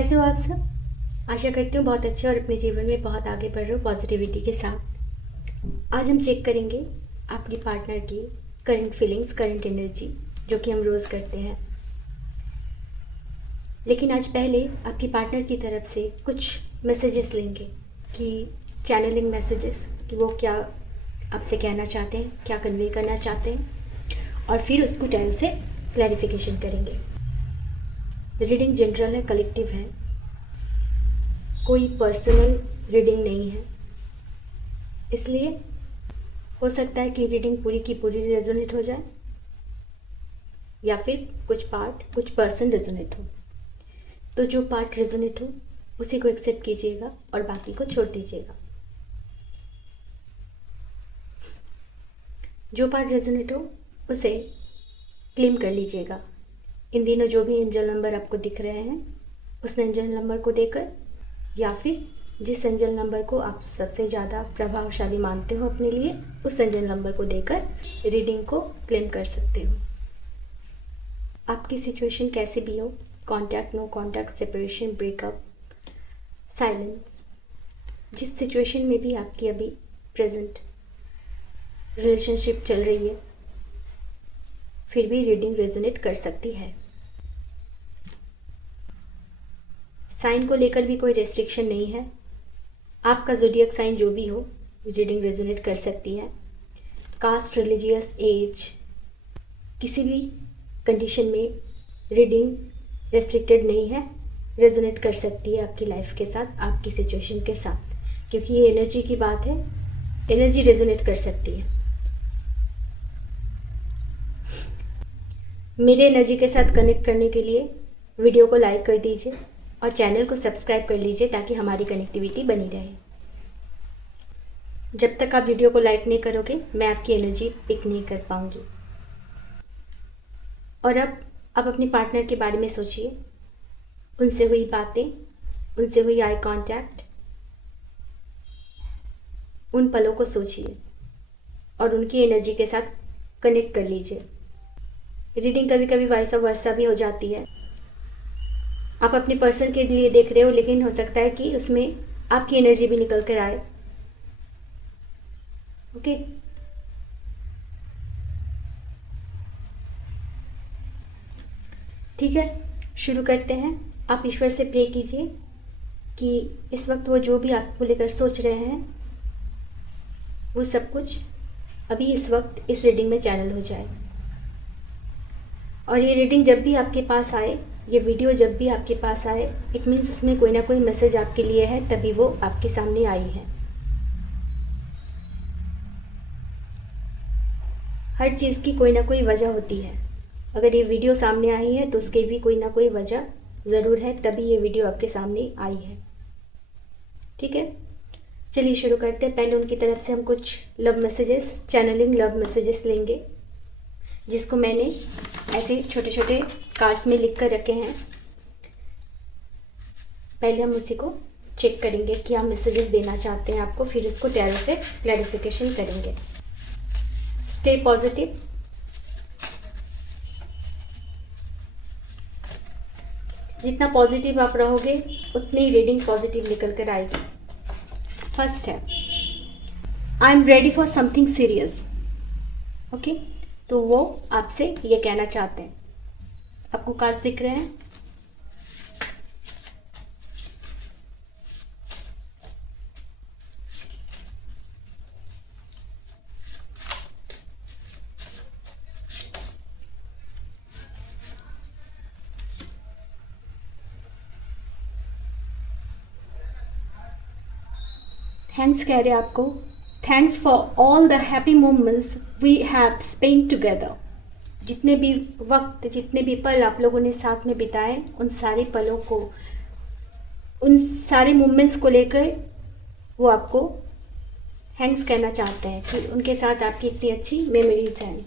कैसे हो आप सब? आशा करती हूँ बहुत अच्छे और अपने जीवन में बहुत आगे बढ़ रहे हो पॉजिटिविटी के साथ। आज हम चेक करेंगे आपकी पार्टनर की करंट फीलिंग्स, करंट एनर्जी, जो कि हम रोज़ करते हैं। लेकिन आज पहले आपकी पार्टनर की तरफ से कुछ मैसेजेस लेंगे कि चैनलिंग मैसेजेस, कि वो क्या आपसे कहना चाहते हैं, क्या कन्वे करना चाहते हैं, और फिर उसको टैरो से क्लैरिफिकेशन करेंगे। रीडिंग जनरल है, कलेक्टिव है, कोई पर्सनल रीडिंग नहीं है, इसलिए हो सकता है कि रीडिंग पूरी की पूरी रेजोनेट हो जाए या फिर कुछ पार्ट, कुछ पर्सन रेजोनेट हो। तो जो पार्ट रेजोनेट हो उसी को एक्सेप्ट कीजिएगा और बाकी को छोड़ दीजिएगा। जो पार्ट रेजोनेट हो उसे क्लेम कर लीजिएगा। इन दिनों जो भी एंजल नंबर आपको दिख रहे हैं उस एंजल नंबर को देकर, या फिर जिस एंजल नंबर को आप सबसे ज़्यादा प्रभावशाली मानते हो अपने लिए, उस एंजल नंबर को देकर रीडिंग को क्लेम कर सकते हो। आपकी सिचुएशन कैसी भी हो, contact, no contact, separation, breakup, silence, जिस सिचुएशन में भी आपकी अभी प्रेजेंट रिलेशनशिप चल रही है, फिर भी रीडिंग रेजोनेट कर सकती है। साइन को लेकर भी कोई रेस्ट्रिक्शन नहीं है। आपका ज़ोडिएक साइन जो भी हो, रीडिंग रेजोनेट कर सकती है। कास्ट, रिलीजियस, एज, किसी भी कंडीशन में रीडिंग रेस्ट्रिक्टेड नहीं है, रेजोनेट कर सकती है आपकी लाइफ के साथ, आपकी सिचुएशन के साथ, क्योंकि ये एनर्जी की बात है। एनर्जी रेजोनेट कर सकती है। मेरे एनर्जी के साथ कनेक्ट करने के लिए वीडियो को लाइक कर दीजिए और चैनल को सब्सक्राइब कर लीजिए ताकि हमारी कनेक्टिविटी बनी रहे। जब तक आप वीडियो को लाइक नहीं करोगे मैं आपकी एनर्जी पिक नहीं कर पाऊंगी। और अब आप अपने पार्टनर के बारे में सोचिए, उनसे हुई बातें, उनसे हुई आई कांटेक्ट, उन पलों को सोचिए और उनकी एनर्जी के साथ कनेक्ट कर लीजिए। रीडिंग कभी कभी वैसा वैसा भी हो जाती है। आप अपने पर्सन के लिए देख रहे हो, लेकिन हो सकता है कि उसमें आपकी एनर्जी भी निकल कर आए। ओके, ठीक है, शुरू करते हैं। आप ईश्वर से प्रे कीजिए कि इस वक्त वो जो भी आपको लेकर सोच रहे हैं वो सब कुछ अभी इस वक्त इस रीडिंग में चैनल हो जाए। और ये रीडिंग जब भी आपके पास आए, ये वीडियो जब भी आपके पास आए, इट मीन्स उसमें कोई ना कोई मैसेज आपके लिए है, तभी वो आपके सामने आई है। हर चीज़ की कोई ना कोई वजह होती है। अगर ये वीडियो सामने आई है तो उसकी भी कोई ना कोई वजह ज़रूर है, तभी ये वीडियो आपके सामने आई है। ठीक है, चलिए शुरू करते हैं। पहले उनकी तरफ से हम कुछ love messages, channelling love messages लेंगे, जिसको मैंने ऐसे छोटे छोटे कार्ड्स में लिख कर रखे हैं। पहले हम उसी को चेक करेंगे क्या मैसेजेस देना चाहते हैं आपको, फिर उसको टैरो से क्लैरिफिकेशन करेंगे। Stay positive. जितना पॉजिटिव आप रहोगे उतनी रीडिंग पॉजिटिव निकल कर आएगी। फर्स्ट है, I am ready for something serious. Okay, तो वो आपसे ये कहना चाहते हैं। आपको कार्ड्स दिख रहे हैं? थैंक्स कह रहे हैं आपको। Thanks for all the happy moments we have spent together. जितने भी वक्त, जितने भी पल आप लोगों ने साथ में बिताए, उन सारे पलों को, उन सारे मोमेंट्स को लेकर वो आपको थैंक्स कहना चाहते हैं कि उनके साथ आपकी इतनी अच्छी मेमोरीज हैं।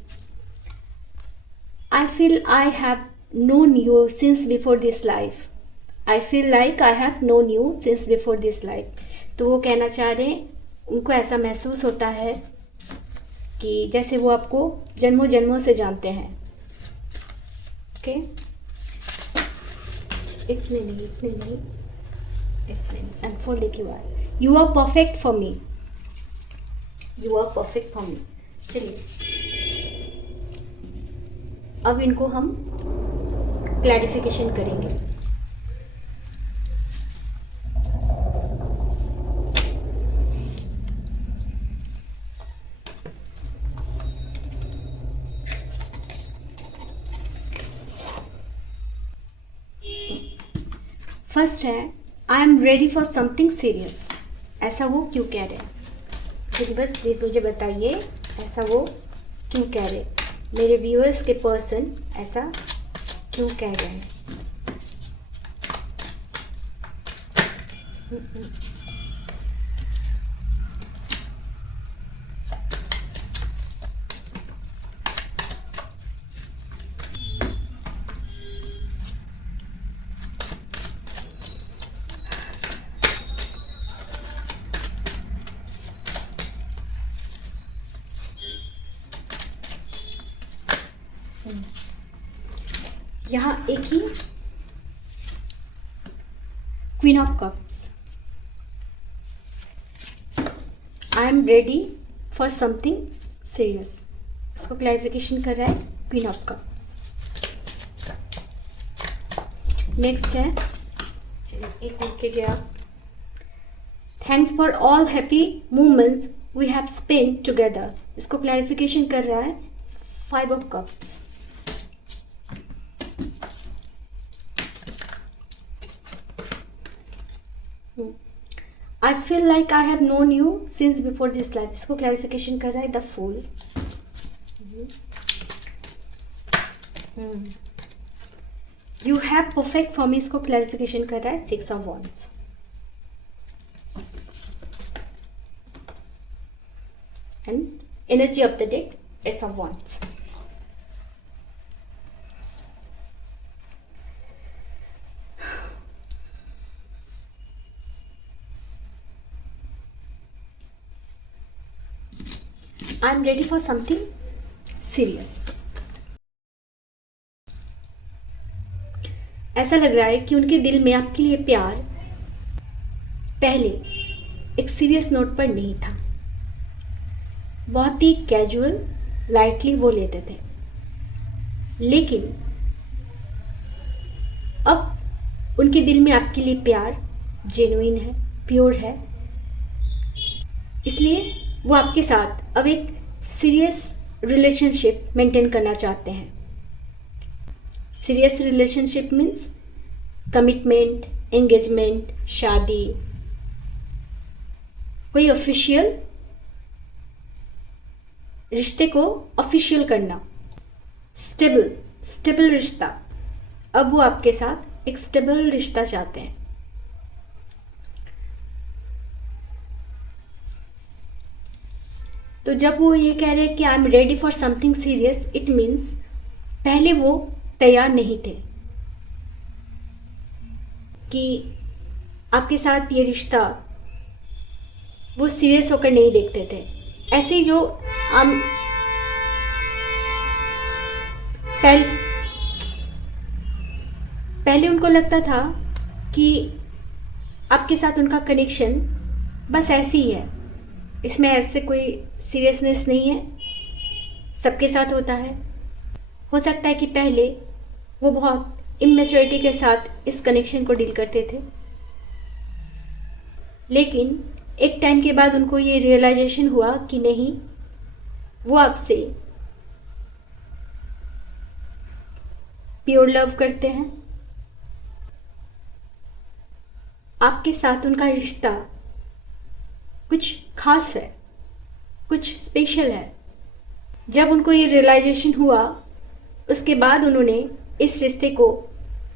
I feel I have known you since before this life. I feel like I have known you since before this life. तो वो कहना चाह रहे हैं, उनको ऐसा महसूस होता है कि जैसे वो आपको जन्मों जन्मों से जानते हैं। ओके, इतने नहीं, इतने नहीं, इतने नहीं। अनफोल्ड एक बार। You are perfect for me, you are perfect for me. चलिए अब इनको हम क्लैरिफिकेशन करेंगे। फर्स्ट है I am ready for something serious. ऐसा वो क्यों कह रहे हैं? क्योंकि बस प्लीज़ मुझे बताइए ऐसा वो क्यों कह रहे हैं, मेरे व्यूअर्स के पर्सन ऐसा क्यों कह रहे हैं। यहाँ एक ही queen of cups, I am ready for something serious, इसको क्लैरिफिकेशन कर रहा है क्वीन ऑफ कप्स। नेक्स्ट है, चलिए एक लिख के गया, thanks for all happy moments we have spend together, इसको क्लैरिफिकेशन कर रहा है 5 of cups. I feel like I have known you since before this life, इसको क्लैरिफिकेशन कर रहा है the fool. You have perfect for me, इसको clarification कर रहा है 6 of wands. And energy of the deck ace of wands. I am ready for something serious. ऐसा लग रहा है कि उनके दिल में आपके लिए प्यार पहले एक सीरियस नोट पर नहीं था, बहुत ही कैजुअल लाइटली वो लेते थे, लेकिन अब उनके दिल में आपके लिए प्यार जेन्युइन है, प्योर है, इसलिए वो आपके साथ अब एक सीरियस रिलेशनशिप मेंटेन करना चाहते हैं। Serious relationship means commitment, engagement, शादी, कोई ऑफिशियल रिश्ते को ऑफिशियल करना, स्टेबल रिश्ता। अब वो आपके साथ एक स्टेबल रिश्ता चाहते हैं। तो जब वो ये कह रहे हैं कि आई am ready for something serious, it means पहले वो तैयार नहीं थे कि आपके साथ ये रिश्ता वो सीरियस होकर नहीं देखते थे। ऐसे ही जो हम पहले उनको लगता था कि आपके साथ उनका कनेक्शन बस ऐसे ही है, इसमें ऐसे कोई सीरियसनेस नहीं है, सबके साथ होता है। हो सकता है कि पहले वो बहुत इमेच्योरिटी के साथ इस कनेक्शन को डील करते थे, लेकिन एक टाइम के बाद उनको ये रियलाइजेशन हुआ कि नहीं, वो आपसे प्योर लव करते हैं, आपके साथ उनका रिश्ता कुछ खास है, कुछ स्पेशल है। जब उनको ये रियलाइजेशन हुआ, उसके बाद उन्होंने इस रिश्ते को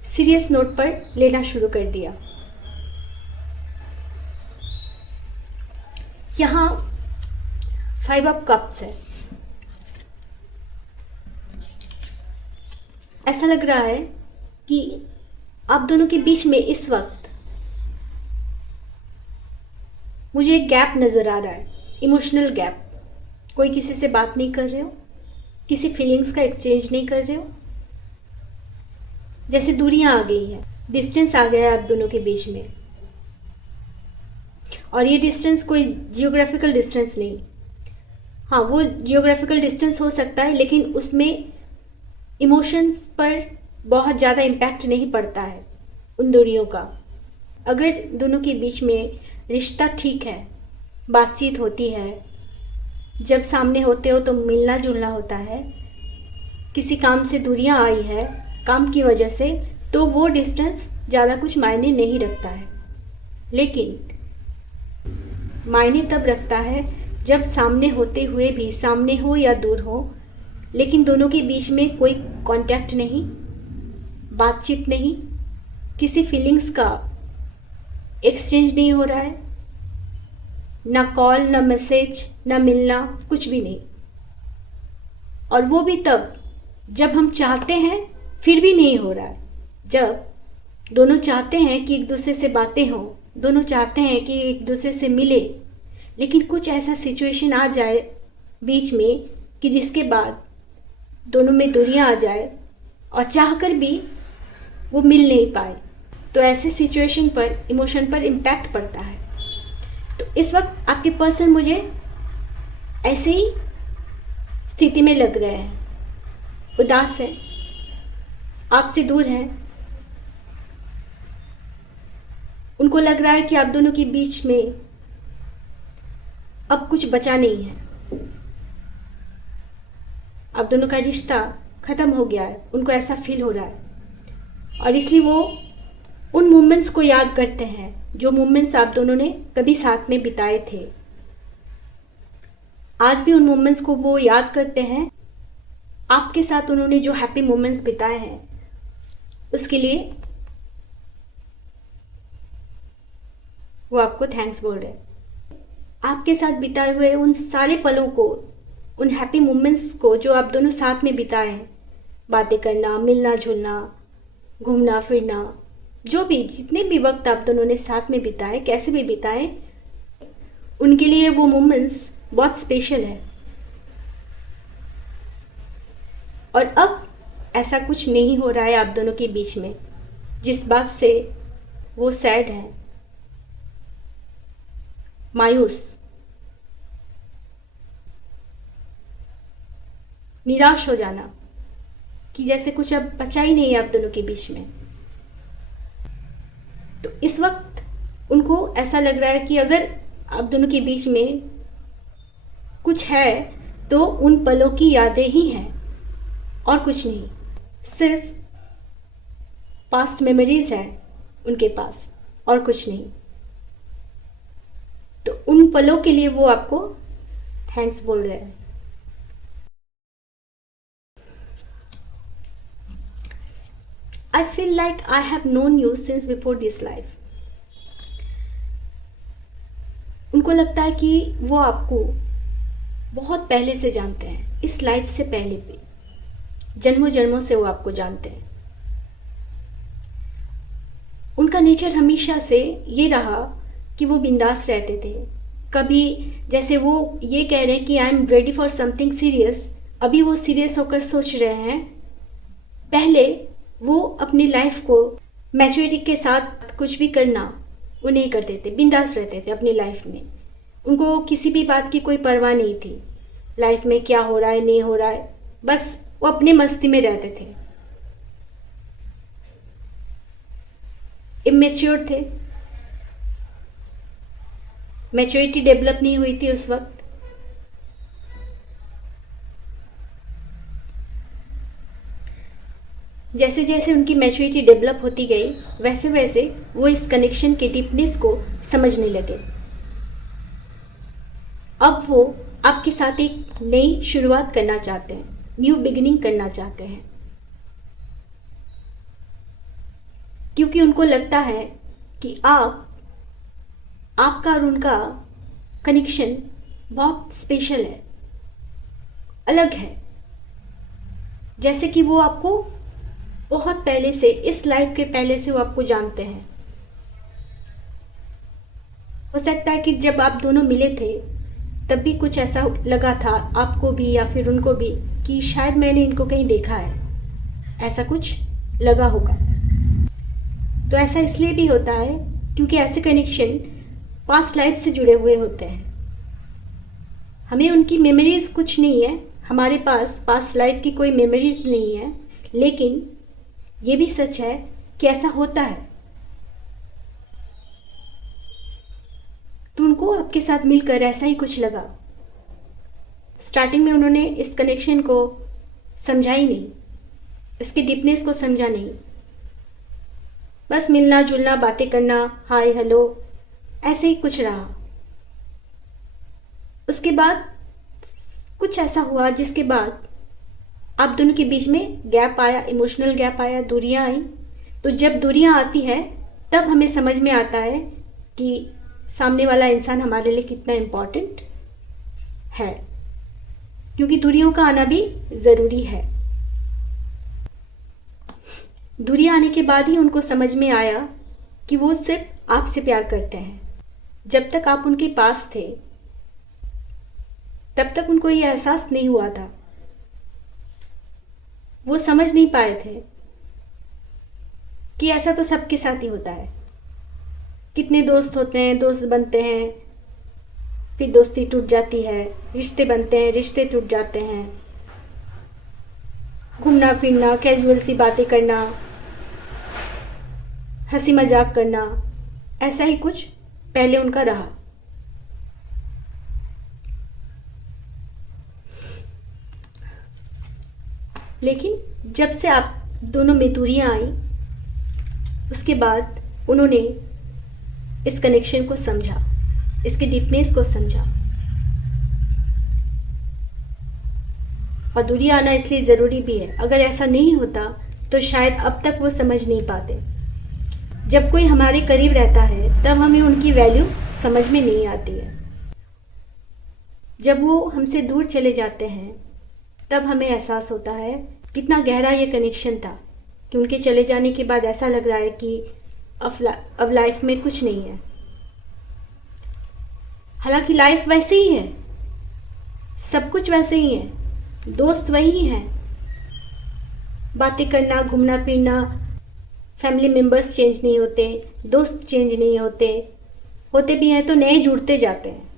सीरियस नोट पर लेना शुरू कर दिया। यहाँ 5 ऑफ कप्स है। ऐसा लग रहा है कि आप दोनों के बीच में इस वक्त मुझे एक गैप नज़र आ रहा है, इमोशनल गैप। कोई किसी से बात नहीं कर रहे हो, किसी फीलिंग्स का एक्सचेंज नहीं कर रहे हो, जैसे दूरियां आ गई हैं। डिस्टेंस आ गया है आप दोनों के बीच में। और ये डिस्टेंस कोई जियोग्राफिकल डिस्टेंस नहीं, हाँ वो जियोग्राफिकल डिस्टेंस हो सकता है, लेकिन उसमें इमोशंस पर बहुत ज़्यादा इम्पैक्ट नहीं पड़ता है उन दूरियों का। अगर दोनों के बीच में रिश्ता ठीक है, बातचीत होती है, जब सामने होते हो तो मिलना जुलना होता है, किसी काम से दूरियां आई है काम की वजह से, तो वो डिस्टेंस ज़्यादा कुछ मायने नहीं रखता है। लेकिन मायने तब रखता है जब सामने होते हुए भी, सामने हो या दूर हो, लेकिन दोनों के बीच में कोई कांटेक्ट नहीं, बातचीत नहीं, किसी फीलिंग्स का एक्सचेंज नहीं हो रहा है, ना कॉल, ना मैसेज, ना मिलना, कुछ भी नहीं। और वो भी तब जब हम चाहते हैं फिर भी नहीं हो रहा है। जब दोनों चाहते हैं कि एक दूसरे से बातें हों, दोनों चाहते हैं कि एक दूसरे से मिले, लेकिन कुछ ऐसा सिचुएशन आ जाए बीच में कि जिसके बाद दोनों में दूरियां आ जाए और चाहकर भी वो मिल नहीं पाए, तो ऐसे सिचुएशन पर इमोशन पर इम्पैक्ट पड़ता है। तो इस वक्त आपके पर्सन मुझे ऐसे ही स्थिति में लग रहे हैं, उदास है, आपसे दूर है। उनको लग रहा है कि आप दोनों के बीच में अब कुछ बचा नहीं है, आप दोनों का रिश्ता ख़त्म हो गया है, उनको ऐसा फील हो रहा है। और इसलिए वो उन मोमेंट्स को याद करते हैं जो मोमेंट्स आप दोनों ने कभी साथ में बिताए थे। आज भी उन मोमेंट्स को वो याद करते हैं। आपके साथ उन्होंने जो हैप्पी मोमेंट्स बिताए हैं उसके लिए वो आपको थैंक्स बोल रहे हैं। आपके साथ बिताए हुए उन सारे पलों को, उन हैप्पी मोमेंट्स को जो आप दोनों साथ में बिताए हैं, बातें करना, मिलना जुलना, घूमना फिरना, जो भी जितने भी वक्त आप दोनों ने साथ में बिताए, कैसे भी बिताए, उनके लिए वो मोमेंट्स बहुत स्पेशल है। और अब ऐसा कुछ नहीं हो रहा है आप दोनों के बीच में, जिस बात से वो सैड है, मायूस, निराश हो जाना कि जैसे कुछ अब बचा ही नहीं है आप दोनों के बीच में। तो इस वक्त उनको ऐसा लग रहा है कि अगर आप दोनों के बीच में कुछ है तो उन पलों की यादें ही हैं और कुछ नहीं, सिर्फ पास्ट मेमोरीज हैं उनके पास और कुछ नहीं। तो उन पलों के लिए वो आपको थैंक्स बोल रहे हैं। I feel like I have known you since before this life. उनको लगता है कि वो आपको बहुत पहले से जानते हैं, इस लाइफ से पहले भी, जन्मों जन्मों से वो आपको जानते हैं। उनका नेचर हमेशा से ये रहा कि वो बिंदास रहते थे। कभी जैसे वो ये कह रहे हैं कि आई am ready for something serious, अभी वो सीरियस होकर सोच रहे हैं। पहले वो अपनी लाइफ को मैच्योरिटी के साथ कुछ भी करना वो नहीं करते थे, बिंदास रहते थे अपनी लाइफ में। उनको किसी भी बात की कोई परवाह नहीं थी, लाइफ में क्या हो रहा है नहीं हो रहा है, बस वो अपने मस्ती में रहते थे। इमेच्योर थे, मैच्योरिटी डेवलप नहीं हुई थी उस वक्त। जैसे जैसे उनकी मैच्योरिटी डेवलप होती गई वैसे वैसे वो इस कनेक्शन के डीपनेस को समझने लगे। अब वो आपके साथ एक नई शुरुआत करना चाहते हैं, न्यू बिगिनिंग करना चाहते हैं, क्योंकि उनको लगता है कि आपका और उनका कनेक्शन बहुत स्पेशल है, अलग है। जैसे कि वो आपको बहुत पहले से, इस लाइफ के पहले से वो आपको जानते हैं। हो सकता है कि जब आप दोनों मिले थे तब भी कुछ ऐसा लगा था आपको भी या फिर उनको भी कि शायद मैंने इनको कहीं देखा है, ऐसा कुछ लगा होगा। तो ऐसा इसलिए भी होता है क्योंकि ऐसे कनेक्शन पास्ट लाइफ से जुड़े हुए होते हैं। हमें उनकी मेमोरीज कुछ नहीं है, हमारे पास पास्ट लाइफ की कोई मेमोरीज नहीं है, लेकिन ये भी सच है कि ऐसा होता है। तो उनको आपके साथ मिलकर ऐसा ही कुछ लगा। स्टार्टिंग में उन्होंने इस कनेक्शन को समझा ही नहीं, इसकी डीपनेस को समझा नहीं, बस मिलना जुलना, बातें करना, हाय हेलो, ऐसे ही कुछ रहा। उसके बाद कुछ ऐसा हुआ जिसके बाद आप दोनों के बीच में गैप आया, इमोशनल गैप आया, दूरियां आई। तो जब दूरियां आती है तब हमें समझ में आता है कि सामने वाला इंसान हमारे लिए कितना इम्पोर्टेंट है, क्योंकि दूरियों का आना भी ज़रूरी है। दूरियां आने के बाद ही उनको समझ में आया कि वो सिर्फ आपसे प्यार करते हैं। जब तक आप उनके पास थे तब तक उनको ये एहसास नहीं हुआ था, वो समझ नहीं पाए थे कि ऐसा तो सबके साथ ही होता है। कितने दोस्त होते हैं, दोस्त बनते हैं, फिर दोस्ती टूट जाती है, रिश्ते बनते हैं, रिश्ते टूट जाते हैं। घूमना फिरना, कैजुअल सी बातें करना, हंसी मजाक करना, ऐसा ही कुछ पहले उनका रहा। लेकिन जब से आप दोनों में दूरियां आई, उसके बाद उन्होंने इस कनेक्शन को समझा, इसके डीपनेस को समझा। और दूरियां आना इसलिए ज़रूरी भी है। अगर ऐसा नहीं होता तो शायद अब तक वो समझ नहीं पाते। जब कोई हमारे करीब रहता है तब हमें उनकी वैल्यू समझ में नहीं आती है। जब वो हमसे दूर चले जाते हैं तब हमें एहसास होता है कितना गहरा ये कनेक्शन था, कि उनके चले जाने के बाद ऐसा लग रहा है कि अब लाइफ में कुछ नहीं है। हालांकि लाइफ वैसे ही है, सब कुछ वैसे ही है, दोस्त वही हैं, बातें करना, घूमना फिरना, फैमिली मेम्बर्स चेंज नहीं होते, दोस्त चेंज नहीं होते, होते भी हैं तो नए जुड़ते जाते हैं।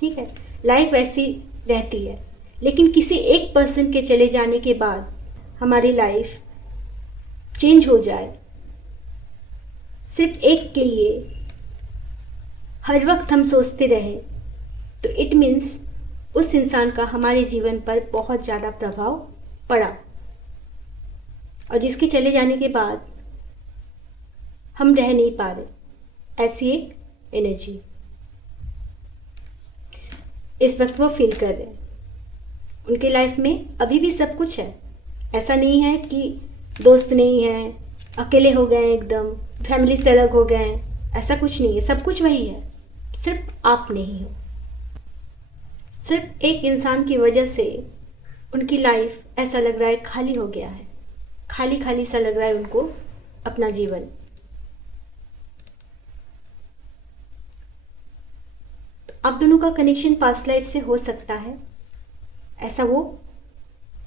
ठीक है, लाइफ ऐसी रहती है। लेकिन किसी एक पर्सन के चले जाने के बाद हमारी लाइफ चेंज हो जाए, सिर्फ एक के लिए हर वक्त हम सोचते रहे, तो इट मीन्स उस इंसान का हमारे जीवन पर बहुत ज़्यादा प्रभाव पड़ा। और जिसके चले जाने के बाद हम रह नहीं पा रहे, ऐसी एक एनर्जी इस वक्त वो फील कर रहे हैं। उनके लाइफ में अभी भी सब कुछ है, ऐसा नहीं है कि दोस्त नहीं है, अकेले हो गए एकदम, फैमिली से अलग हो गए, ऐसा कुछ नहीं है। सब कुछ वही है, सिर्फ आप नहीं हो। सिर्फ एक इंसान की वजह से उनकी लाइफ ऐसा लग रहा है खाली हो गया है, खाली खाली सा लग रहा है उनको अपना जीवन। तो आप दोनों का कनेक्शन पास्ट लाइफ से हो सकता है, ऐसा वो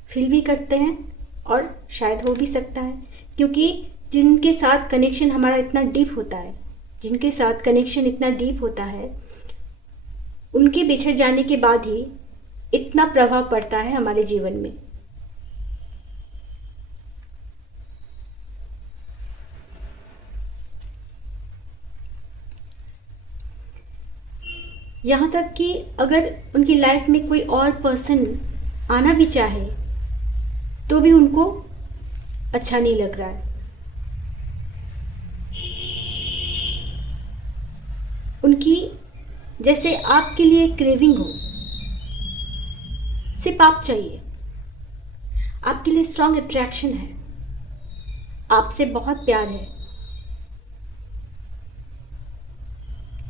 फील भी करते हैं और शायद हो भी सकता है, क्योंकि जिनके साथ कनेक्शन हमारा इतना डीप होता है, जिनके साथ कनेक्शन इतना डीप होता है, उनके बिछड़ जाने के बाद ही इतना प्रभाव पड़ता है हमारे जीवन में। यहाँ तक कि अगर उनकी लाइफ में कोई और पर्सन आना भी चाहे तो भी उनको अच्छा नहीं लग रहा है। उनकी जैसे आपके लिए क्रेविंग हो, सिर्फ आप चाहिए, आपके लिए स्ट्रॉन्ग अट्रैक्शन है, आपसे बहुत प्यार है।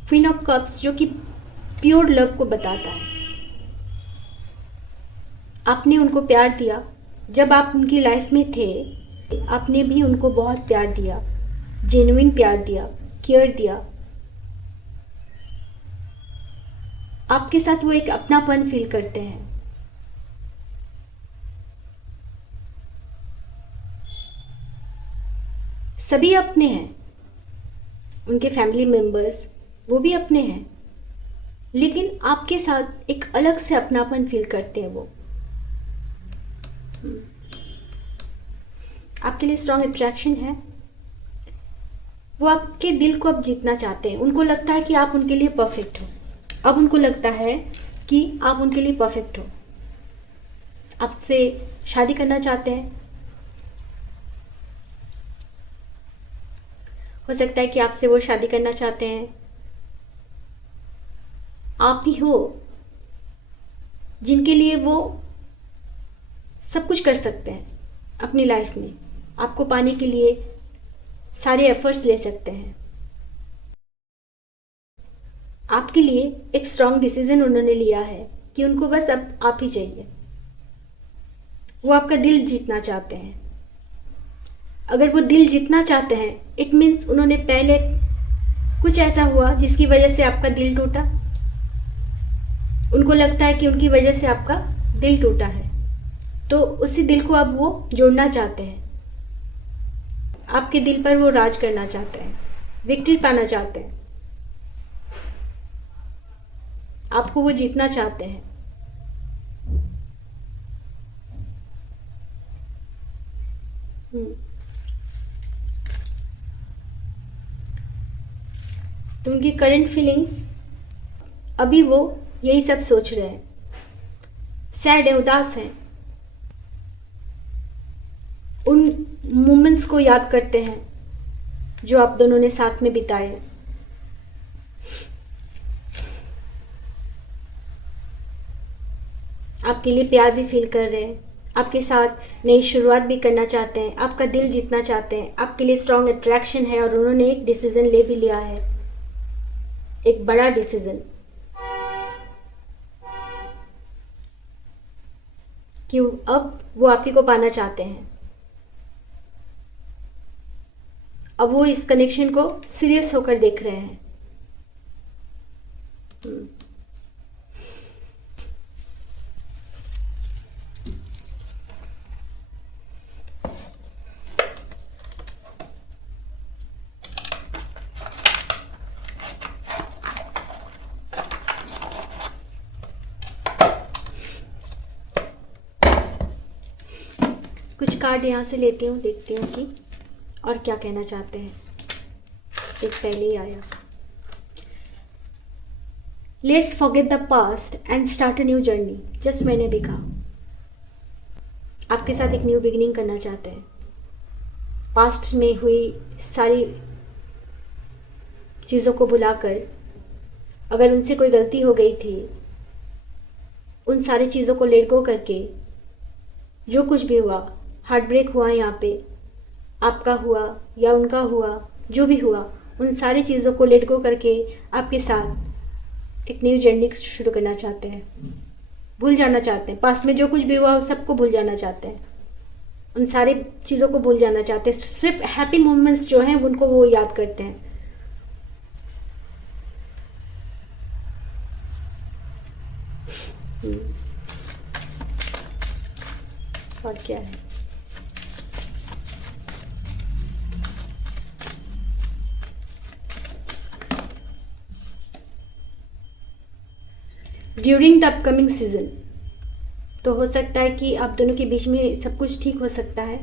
क्वीन ऑफ कप्स जो कि प्योर लव को बताता है। आपने उनको प्यार दिया, जब आप उनकी लाइफ में थे आपने भी उनको बहुत प्यार दिया, जेन्युइन प्यार दिया, केयर दिया। आपके साथ वो एक अपनापन फील करते हैं। सभी अपने हैं, उनके फैमिली मेम्बर्स वो भी अपने हैं, लेकिन आपके साथ एक अलग से अपनापन फील करते हैं वो। आपके लिए स्ट्रॉन्ग अट्रैक्शन है। वो आपके दिल को अब जीतना चाहते हैं। उनको लगता है कि आप उनके लिए परफेक्ट हो। अब उनको लगता है कि आप उनके लिए परफेक्ट हो। आपसे शादी करना चाहते हैं। हो सकता है कि आपसे वो शादी करना चाहते हैं। आप ही हो जिनके लिए वो सब कुछ कर सकते हैं अपनी लाइफ में। आपको पाने के लिए सारे एफर्ट्स ले सकते हैं। आपके लिए एक स्ट्रॉन्ग डिसीजन उन्होंने लिया है कि उनको बस अब आप ही चाहिए। वो आपका दिल जीतना चाहते हैं। अगर वो दिल जीतना चाहते हैं, इट मीन्स उन्होंने पहले कुछ ऐसा हुआ जिसकी वजह से आपका दिल टूटा। उनको लगता है कि उनकी वजह से आपका दिल टूटा है, तो उसी दिल को अब वो जोड़ना चाहते हैं। आपके दिल पर वो राज करना चाहते हैं, विक्ट्री पाना चाहते हैं। आपको वो जीतना चाहते हैं। तो उनकी करंट फीलिंग्स, अभी वो यही सब सोच रहे हैं। सैड है, उदास हैं। उन मोमेंट्स को याद करते हैं जो आप दोनों ने साथ में बिताए। आपके लिए प्यार भी फील कर रहे हैं। आपके साथ नई शुरुआत भी करना चाहते हैं। आपका दिल जीतना चाहते हैं। आपके लिए स्ट्रॉन्ग अट्रैक्शन है और उन्होंने एक डिसीजन ले भी लिया है, एक बड़ा डिसीजन, कि अब वो आप ही को पाना चाहते हैं। अब वो इस कनेक्शन को सीरियस होकर देख रहे हैं। कुछ कार्ड यहाँ से लेती हूँ, देखती हूँ कि और क्या कहना चाहते हैं। एक पहले ही आया, let's forget the past and start a new journey. Just मैंने भी कहा, आपके साथ एक न्यू बिगिनिंग करना चाहते हैं। पास्ट में हुई सारी चीज़ों को भुलाकर, अगर उनसे कोई गलती हो गई थी, उन सारी चीज़ों को लेट गो करके, जो कुछ भी हुआ, हार्ट ब्रेक हुआ यहाँ पे, आपका हुआ या उनका हुआ, जो भी हुआ, उन सारी चीज़ों को लेट गो करके आपके साथ एक न्यू जर्नी शुरू करना चाहते हैं। भूल जाना चाहते हैं, पास्ट में जो कुछ भी हुआ सबको भूल जाना चाहते हैं। उन सारी चीज़ों को भूल जाना चाहते हैं। सिर्फ हैप्पी मोमेंट्स जो हैं उनको वो याद करते हैं। और क्या है, ड्यूरिंग द अपकमिंग सीजन, तो हो सकता है कि आप दोनों के बीच में सब कुछ ठीक हो सकता है।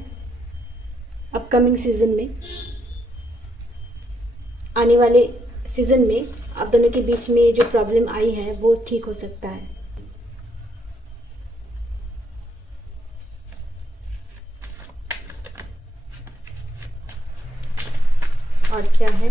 अपकमिंग सीजन में, आने वाले सीजन में आप दोनों के बीच में जो प्रॉब्लम आई है वो ठीक हो सकता है। और क्या है,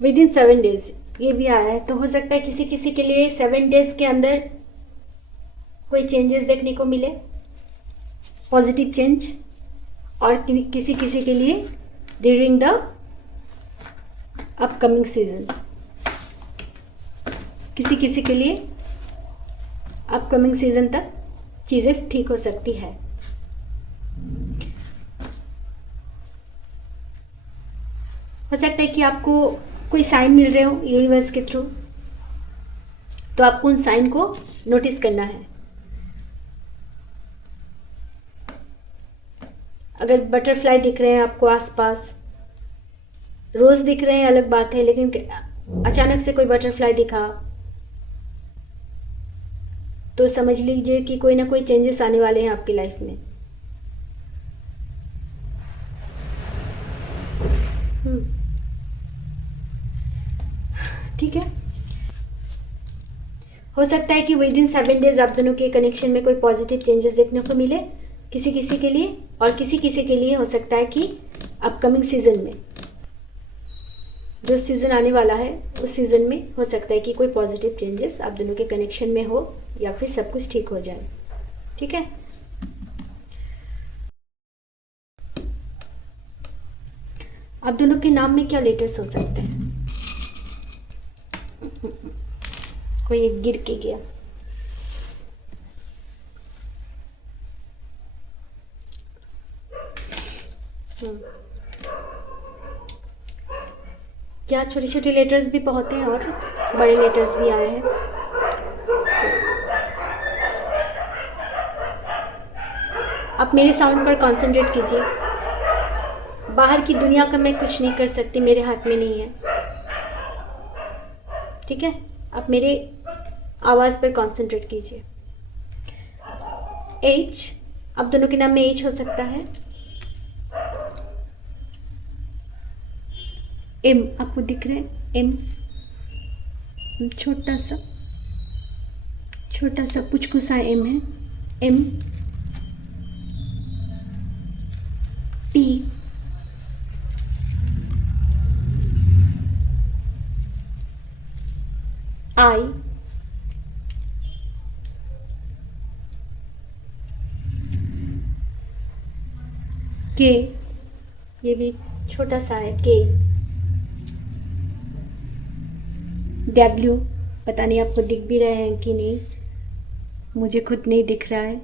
विद इन 7 डेज, ये भी आया है। तो हो सकता है किसी किसी के लिए 7 डेज के अंदर कोई चेंजेस देखने को मिले, पॉजिटिव चेंज। और किसी किसी के लिए ड्यूरिंग द अपकमिंग सीजन, किसी किसी के लिए अपकमिंग सीजन तक चीज़ें ठीक हो सकती है। हो सकता है कि आपको कोई साइन मिल रहे हो यूनिवर्स के थ्रू, तो आपको उन साइन को नोटिस करना है। अगर बटरफ्लाई दिख रहे हैं आपको आसपास, रोज़ दिख रहे हैं अलग बात है, लेकिन अचानक से कोई बटरफ्लाई दिखा तो समझ लीजिए कि कोई ना कोई चेंजेस आने वाले हैं आपकी लाइफ में। ठीक है, हो सकता है कि विद इन 7 डेज आप दोनों के कनेक्शन में कोई पॉजिटिव चेंजेस देखने को मिले किसी किसी के लिए, और किसी किसी के लिए हो सकता है कि अपकमिंग सीजन में, जो सीज़न आने वाला है उस सीज़न में हो सकता है कि कोई पॉजिटिव चेंजेस आप दोनों के कनेक्शन में हो, या फिर सब कुछ ठीक हो जाए। ठीक है, आप दोनों के नाम में क्या लेटर्स हो सकते हैं? कोई एक गिर के गया। क्या छोटे छोटे लेटर्स भी बहुत हैं और बड़े लेटर्स भी आए हैं। आप मेरे साउंड पर कंसंट्रेट कीजिए। बाहर की दुनिया का मैं कुछ नहीं कर सकती, मेरे हाथ में नहीं है। ठीक है, आप मेरे आवाज़ पर कंसंट्रेट कीजिए। एच, आप दोनों के नाम में एच हो सकता है। एम, आपको दिख रहे हैं एम, छोटा सा पुचकुसा एम है। एम, टी, आई, के, ये भी छोटा सा है के। डब्ल्यू, पता नहीं आपको दिख भी रहे हैं कि नहीं, मुझे खुद नहीं दिख रहा है।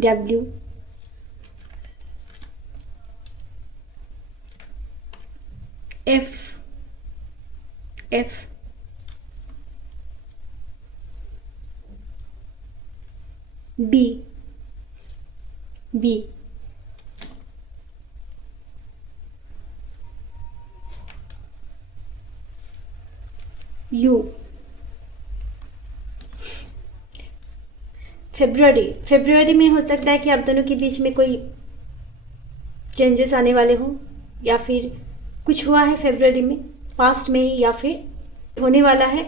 W, F, F, B, B, U. February में हो सकता है कि आप दोनों के बीच में कोई चेंजेस आने वाले हों, या फिर कुछ हुआ है फेब्रुअरी में, पास्ट में, या फिर होने वाला है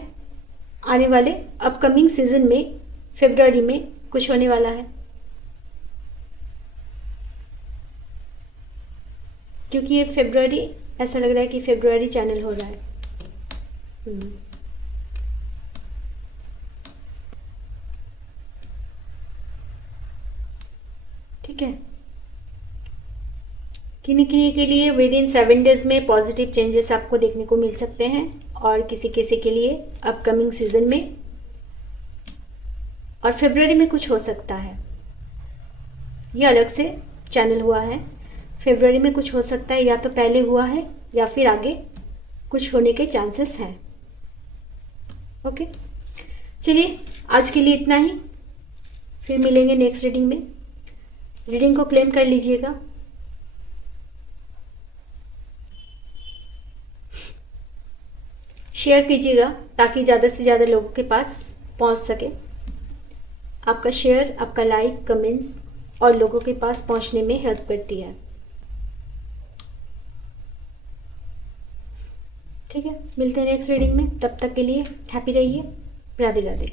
आने वाले अपकमिंग सीजन में। फेब्रुअरी में कुछ होने वाला है, क्योंकि ये फेब्रुअरी, ऐसा लग रहा है कि फेब्रुअरी चैनल हो रहा है। ठीक है, किन्हीं किन्हीं के लिए विद इन 7 डेज में पॉजिटिव चेंजेस आपको देखने को मिल सकते हैं, और किसी किसी के लिए अपकमिंग सीजन में, और फेब्रुअरी में कुछ हो सकता है। ये अलग से चैनल हुआ है। फेब्रुअरी में कुछ हो सकता है, या तो पहले हुआ है या फिर आगे कुछ होने के चांसेस हैं। ओके, चलिए आज के लिए इतना ही, फिर मिलेंगे नेक्स्ट रीडिंग में। रीडिंग को क्लेम कर लीजिएगा। शेयर कीजिएगा ताकि ज़्यादा से ज़्यादा लोगों के पास पहुंच सके। आपका शेयर, आपका लाइक, कमेंट्स और लोगों के पास पहुंचने में हेल्प करती है। ठीक है, मिलते हैं नेक्स्ट रीडिंग में। तब तक के लिए हैप्पी रहिए। राधे राधे।